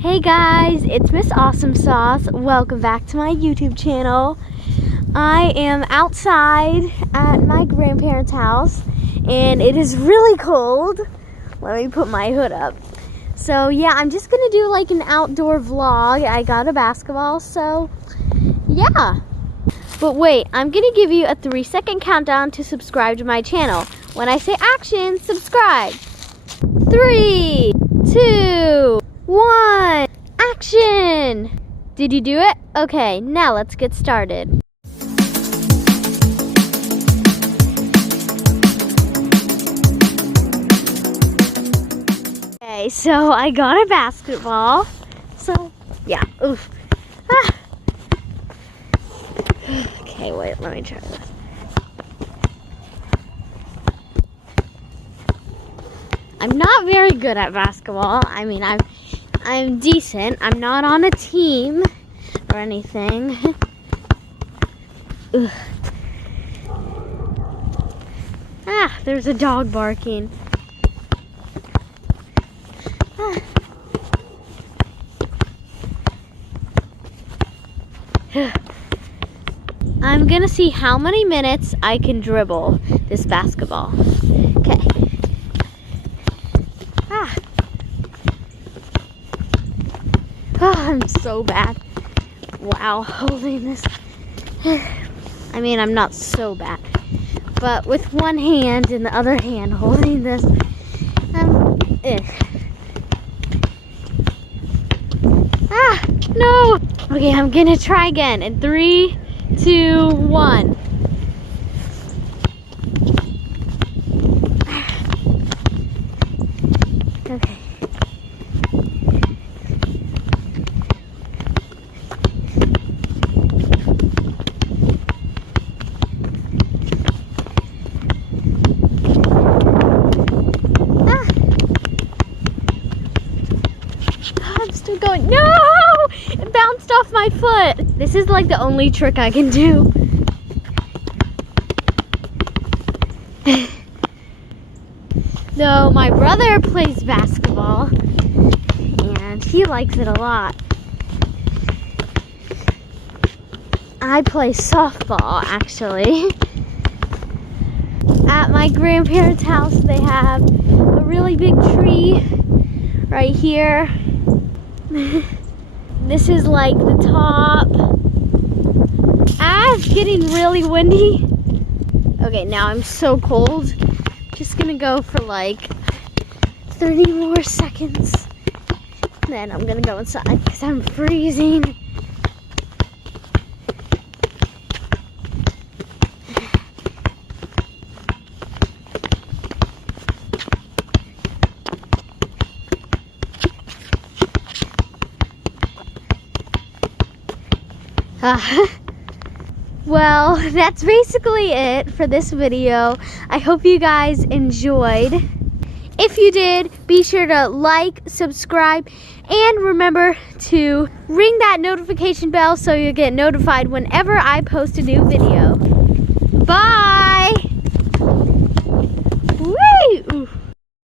Hey guys, it's Miss Awesome Sauce. Welcome back to my YouTube channel. I am outside at my grandparents' house and it is really cold. Let me put my hood up. So yeah, I'm just gonna do like an outdoor vlog. I got a basketball, so yeah. But wait, I'm gonna give you a 3-second countdown to subscribe to my channel. When I say action, subscribe. 3, 2, 1, action! Did you do it? Okay, now let's get started. Okay, so I got a basketball. So, yeah, oof. Ah. Okay, wait, let me try this. I'm not very good at basketball. I mean, I'm decent. I'm not on a team or anything. Ugh. Ah, there's a dog barking. Ah. I'm gonna see how many minutes I can dribble this basketball. Okay. Ah. Oh, I'm so bad. Wow, holding this. I mean, I'm not so bad. But with one hand and the other hand holding this, Ah, no. Okay, I'm gonna try again in 3, 2, 1. Okay. I'm still going. No! It bounced off my foot. This is like the only trick I can do. No, my brother plays basketball and he likes it a lot. I play softball actually. At my grandparents' house they have a really big tree right here. This is like the top. Ah, it's getting really windy. Okay, now I'm so cold. Just gonna go for like 30 more seconds. Then I'm gonna go inside because I'm freezing. Well, that's basically it for this video. I hope you guys enjoyed. If you did, be sure to like, subscribe, and remember to ring that notification bell so you'll get notified whenever I post a new video. Bye!